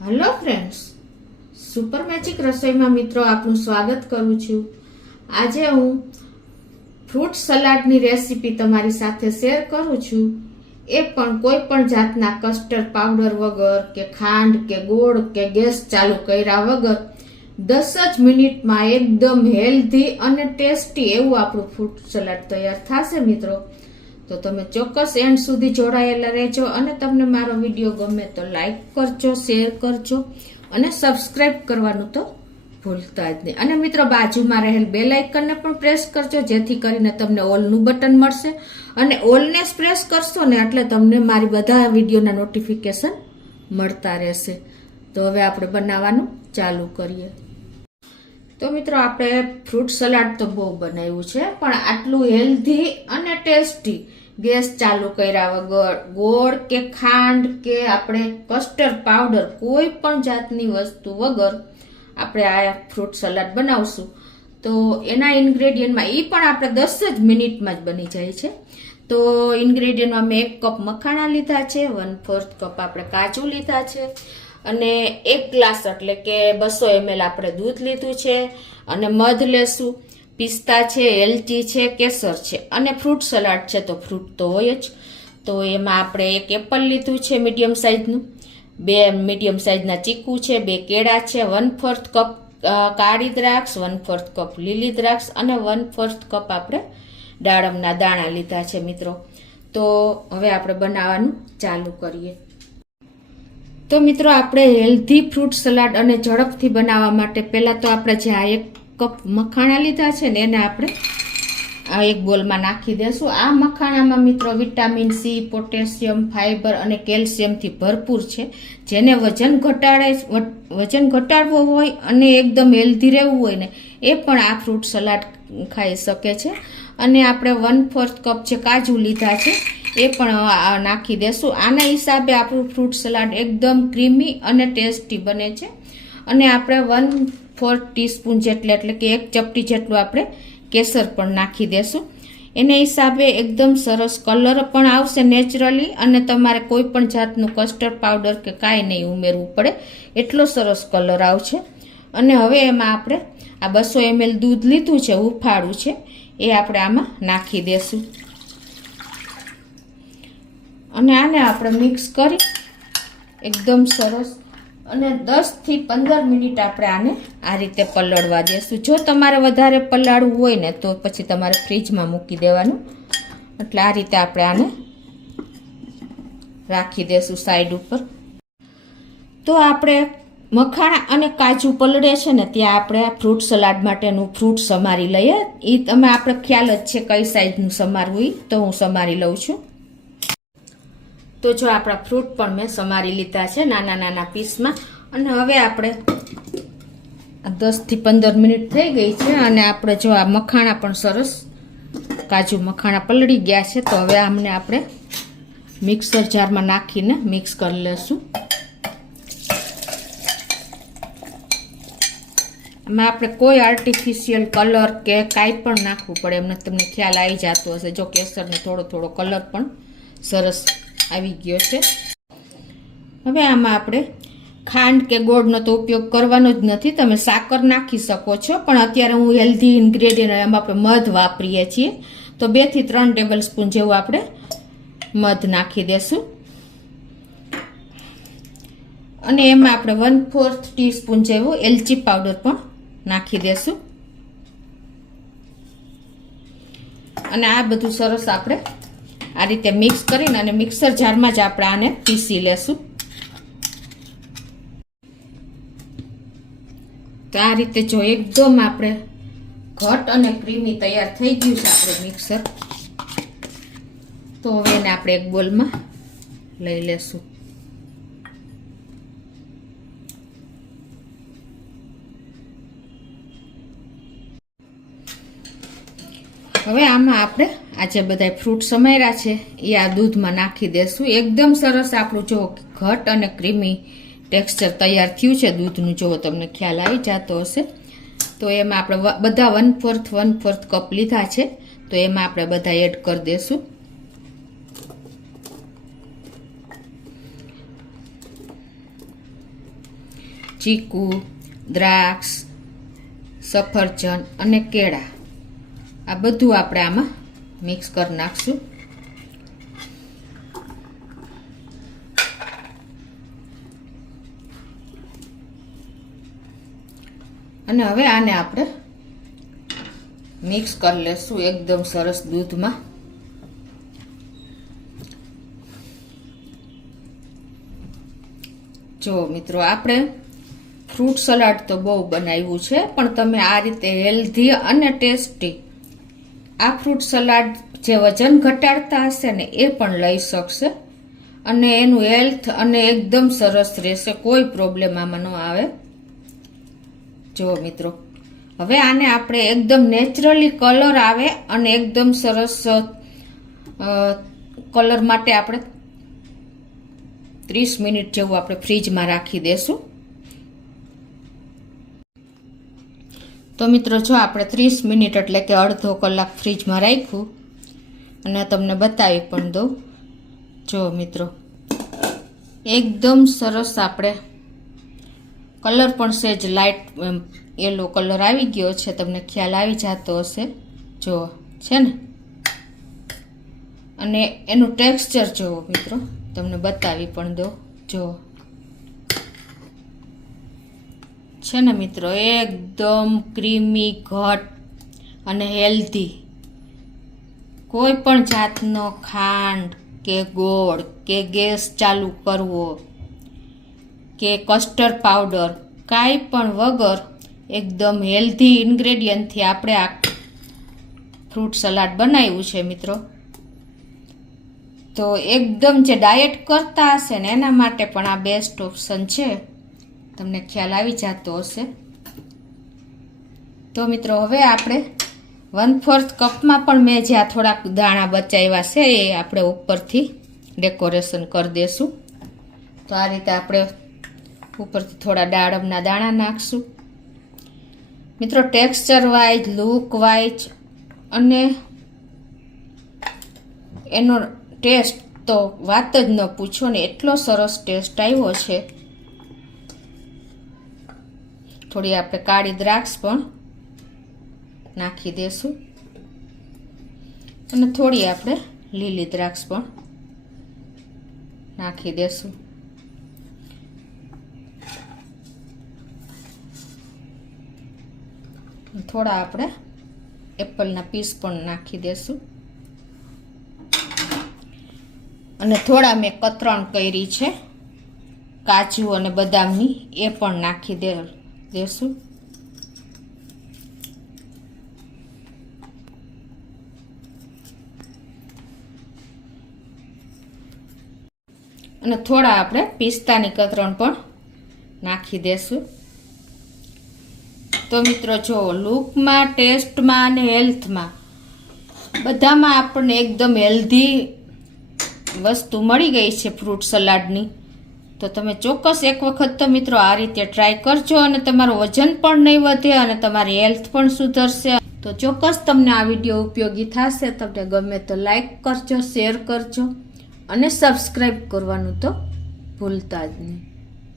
Hello friends, super magic રસોઈમાં મિત્રો આપનું સ્વાગત કરું છું। આજે હું ફ્રૂટ સલાડની રેસીપી તમારી સાથે શેર કરું છું, એ પણ કોઈ પણ જાતના કસ્ટર્ડ પાવડર વગર કે ખાંડ કે ગોળ કે ગેસ ચાલુ કર્યા વગર 10 જ મિનિટમાં એકદમ હેલ્ધી અને ટેસ્ટી એવું આપણું ફ્રૂટ સલાડ તૈયાર થશે મિત્રો। તો તમે ચોક્કસ એન્ડ સુધી જોડાયેલા રહેજો અને તમને મારો વિડીયો ગમે તો લાઈક કરજો, શેર કરજો અને સબસ્ક્રાઇબ કરવાનું તો ભૂલતા જ નહીં। અને મિત્રો બાજુમાં રહેલ બેલ આઇકનને પણ પ્રેસ કરજો, જેથી કરીને તમને ઓલનું બટન મળશે અને ઓલને પ્રેસ કરશો ને એટલે તમને મારી બધા વિડીયોના નોટિફિકેશન મળતા રહેશે। તો હવે આપણે બનાવવાનું ચાલુ કરીએ। તો મિત્રો આપણે ફ્રૂટ સલાડ તો બહુ બનાવ્યું છે, પણ આટલું હેલ્ધી અને ટેસ્ટી ગેસ ચાલુ કર્યા વગર ગોળ કે ખાંડ કે આપણે કસ્ટર્ડ પાવડર કોઈ પણ જાતની વસ્તુ વગર આપણે આ ફ્રૂટ સલાડ બનાવશું। તો એના ઇન્ગ્રેડિયન્ટમાં એ પણ આપણે 10 જ મિનિટમાં જ બની જાય છે। તો ઇન્ગ્રેડિયન્ટમાં મેં 1 કપ મખાણા લીધા છે, 1/4 કપ આપણે કાજુ લીધા છે અને 1 ગ્લાસ એટલે કે 200 ml આપણે દૂધ લીધું છે અને મધ લેશું, પિસ્તા છે, એલચી છે, કેસર છે અને ફ્રૂટ સલાડ છે તો ફ્રૂટ તો હોય જ। તો એમાં આપણે 1 એપલ લીધું છે મીડિયમ સાઇઝનું, 2 મીડિયમ સાઇઝના ચીકુ છે, 2 કેળા છે, 1/4 કપ કાળી દ્રાક્ષ, 1/4 કપ લીલી દ્રાક્ષ અને 1/4 કપ આપણે દાડમના દાણા લીધા છે મિત્રો। તો હવે આપણે બનાવવાનું ચાલુ કરીએ। તો મિત્રો આપણે હેલ્ધી ફ્રૂટ સલાડ અને ઝડપથી બનાવવા માટે પહેલાં તો આપણે જે આ 1 કપ મખાણા લીધા છે ને એને આપણે આ એક બોલમાં નાખી દેશું। આ મખાણામાં મિત્રો વિટામિન સી, પોટેશિયમ, ફાઇબર અને કેલ્શિયમથી ભરપૂર છે, જેને વજન ઘટાડવો હોય અને એકદમ હેલ્ધી રહેવું હોય ને એ પણ આ ફ્રૂટ સલાડ ખાઈ શકે છે। અને આપણે 1/4 કપ જે કાજુ લીધા છે એ પણ નાખી દેશું। આના હિસાબે આપણું ફ્રૂટ સલાડ એકદમ ક્રીમી અને ટેસ્ટી બને છે। અને આપણે 1/4 ટીસ્પૂન જેટલે એટલે કે 1 ચપટી જેટલું આપણે કેસર પણ નાખી દેશું। એને હિસાબે એકદમ સરસ કલર પણ આવશે નેચરલી, અને તમારે કોઈ પણ જાતનું કસ્ટર્ડ પાવડર કે કાંઈ નહીં ઉમેરવું પડે, એટલો સરસ કલર આવશે। અને હવે એમાં આપણે આ 200 ml દૂધ લીધું છે, ઉફાળું છે, એ આપણે આમાં નાખી દેશું અને આને આપણે મિક્સ કરી એકદમ સરસ અને 10 થી 15 મિનિટ આપણે આને આ રીતે પલળવા દેશું। જો તમારે વધારે પલાળવું હોય ને તો પછી તમારે ફ્રીજમાં મૂકી દેવાનું, એટલે આ રીતે આપણે આને રાખી દેશું સાઈડ ઉપર। તો આપણે મખાણા અને કાજુ પલળે છે ને ત્યાં આપણે ફ્રૂટ સલાડ માટેનું ફ્રૂટ સમારી લઈએ। એ તમે આપણે ખ્યાલ જ છે કઈ સાઈઝનું સમારવું હોય, તો હું સમારી લઉં છું। તો જો આપણા ફ્રૂટ પણ મેં સમારી લીધા છે નાના નાના પીસમાં। અને હવે આપણે 10 થી 15 મિનિટ થઈ ગઈ છે અને આપણે જો આ મખાણા પણ સરસ કાજુ મખાણા પલળી ગયા છે। તો હવે આમને આપણે મિક્સર જારમાં નાખીને મિક્સ કરી લેશું। આમાં આપણે કોઈ આર્ટિફિશિયલ કલર કે કાંઈ પણ નાખવું પડે એમને તમને ખ્યાલ આવી જતો હશે। જો કેસરને થોડો થોડો કલર પણ સરસ આવી ગયો છે। હવે આમાં આપણે ખાંડ કે ગોળનો તો ઉપયોગ કરવાનો જ નથી, તમે સાકર નાખી શકો છો, પણ અત્યારે હું હેલ્ધી ઇન્ગ્રેડિયન્ટ એમાં આપણે મધ વાપરીએ છીએ, તો 2 થી 3 ટેબલ સ્પૂન જેવું આપણે મધ નાખી દેશું। અને એમાં આપણે 1/4 ટીસ્પૂન જેવું એલચી પાવડર પણ નાખી દેશું। અને આ બધું સરસ આપણે આ રીતે મિક્સ કરીને અને મિક્સર જારમાં જ આપણે આને પીસી લેશું। તો આ રીતે જો એકદમ આપણે ઘટ અને ક્રીમી તૈયાર થઈ ગયું છે આપણે મિક્સર। તો હવે એને આપણે એક બોલમાં લઈ લેશું। હવે આમાં આપણે આ જે બધા ફ્રૂટ સમાર્યા છે એ આ દૂધમાં નાખી દેશું। એકદમ સરસ આપણું જો ઘટ અને ક્રીમી ટેક્સચર તૈયાર થયું છે દૂધનું, જો તમને ખ્યાલ આવી જતો હશે। તો એમાં આપણે બધા 1/4 કપ લીધા છે, તો એમાં આપણે બધા એડ કરી દેશું। ચીકુ, દ્રાક્ષ, સફરજન અને કેળા, આ બધું આપણે આમાં મિક્સ કરી નાખશું. અને હવે આને આપણે મિક્સ કરી લેશું એકદમ સરસ દૂધમાં. જો મિત્રો, આપણે ફ્રૂટ સલાડ તો બહુ બનાવ્યું છે, પણ તમે આ રીતે હેલ્ધી અને ટેસ્ટી આ ફ્રૂટ સલાડ જે વજન ઘટાડતા હશે ને એ પણ લઈ શકશે અને એનું હેલ્થ અને એકદમ સરસ રહેશે, કોઈ પ્રોબ્લેમ આમાં ન આવે. જો મિત્રો, હવે આને આપણે એકદમ નેચરલી કલર આવે અને એકદમ સરસ કલર માટે આપણે 30 મિનિટ જેવું આપણે ફ્રીજમાં રાખી દેશું. તો મિત્રો, જો આપણે 30 મિનિટ એટલે કે અડધો કલાક ફ્રીજમાં રાખ્યું અને તમને બતાવી પણ દઉં. જો મિત્રો, એકદમ સરસ આપણે કલર પણ સહેજ લાઇટ યલો કલર આવી ગયો છે, તમને ખ્યાલ આવી જતો હશે. જો છે ને, અને એનું ટેક્સચર જુઓ મિત્રો, તમને બતાવી પણ દો. જો છે ને મિત્રો, એકદમ ક્રીમી, ઘટ અને હેલ્ધી. કોઈ પણ જાતનો ખાંડ કે ગોળ કે ગેસ ચાલુ કરવો કે કસ્ટર્ડ પાવડર કાંઈ પણ વગર એકદમ હેલ્ધી ઇન્ગ્રેડિયન્ટથી આપણે આ ફ્રૂટ સલાડ બનાવ્યું છે મિત્રો. તો એકદમ જે ડાયટ કરતા હશે ને એના માટે પણ આ બેસ્ટ ઓપ્શન છે, તમને ખ્યાલ આવી જતો હશે. તો મિત્રો, હવે આપણે 1/4 કપમાં પણ મેં જ્યાં થોડાક દાણા બચાવ્યા છે એ આપણે ઉપરથી ડેકોરેશન કરી દેશું. તો આ રીતે આપણે ઉપરથી થોડા દાડમના દાણા નાખશું. મિત્રો, ટેક્સચર વાઇઝ, લુક વાઇઝ અને એનો ટેસ્ટ તો વાત જ ન પૂછો ને, એટલો સરસ ટેસ્ટ આવ્યો છે. થોડી આપણે કાળી દ્રાક્ષ પણ નાખી દેશું અને થોડી આપણે લીલી દ્રાક્ષ પણ નાખી દેશું. થોડા આપણે એપલના પીસ પણ નાખી દેશું અને થોડા મેં કતરણ કરી છે કાજુ અને બદામની, એ પણ નાખી દેશું. અને થોડા આપણે પિસ્તાની કતરણ પણ નાખી દેશું. તો મિત્રો, જો લુકમાં, ટેસ્ટમાં અને હેલ્થમાં બધામાં આપણને એકદમ હેલ્ધી વસ્તુ મળી ગઈ છે ફ્રૂટ સલાડની. તો તમે ચોક્કસ એક વખત તો મિત્રો આ રીતે ટ્રાય કરજો અને તમારું વજન પણ નહીં વધે અને તમારી હેલ્થ પણ સુધરશે. તો ચોક્કસ તમને આ વિડીયો ઉપયોગી થશે. તમને ગમે તો લાઈક કરજો, શેર કરજો અને સબસ્ક્રાઈબ કરવાનું તો ભૂલતા જ નહીં.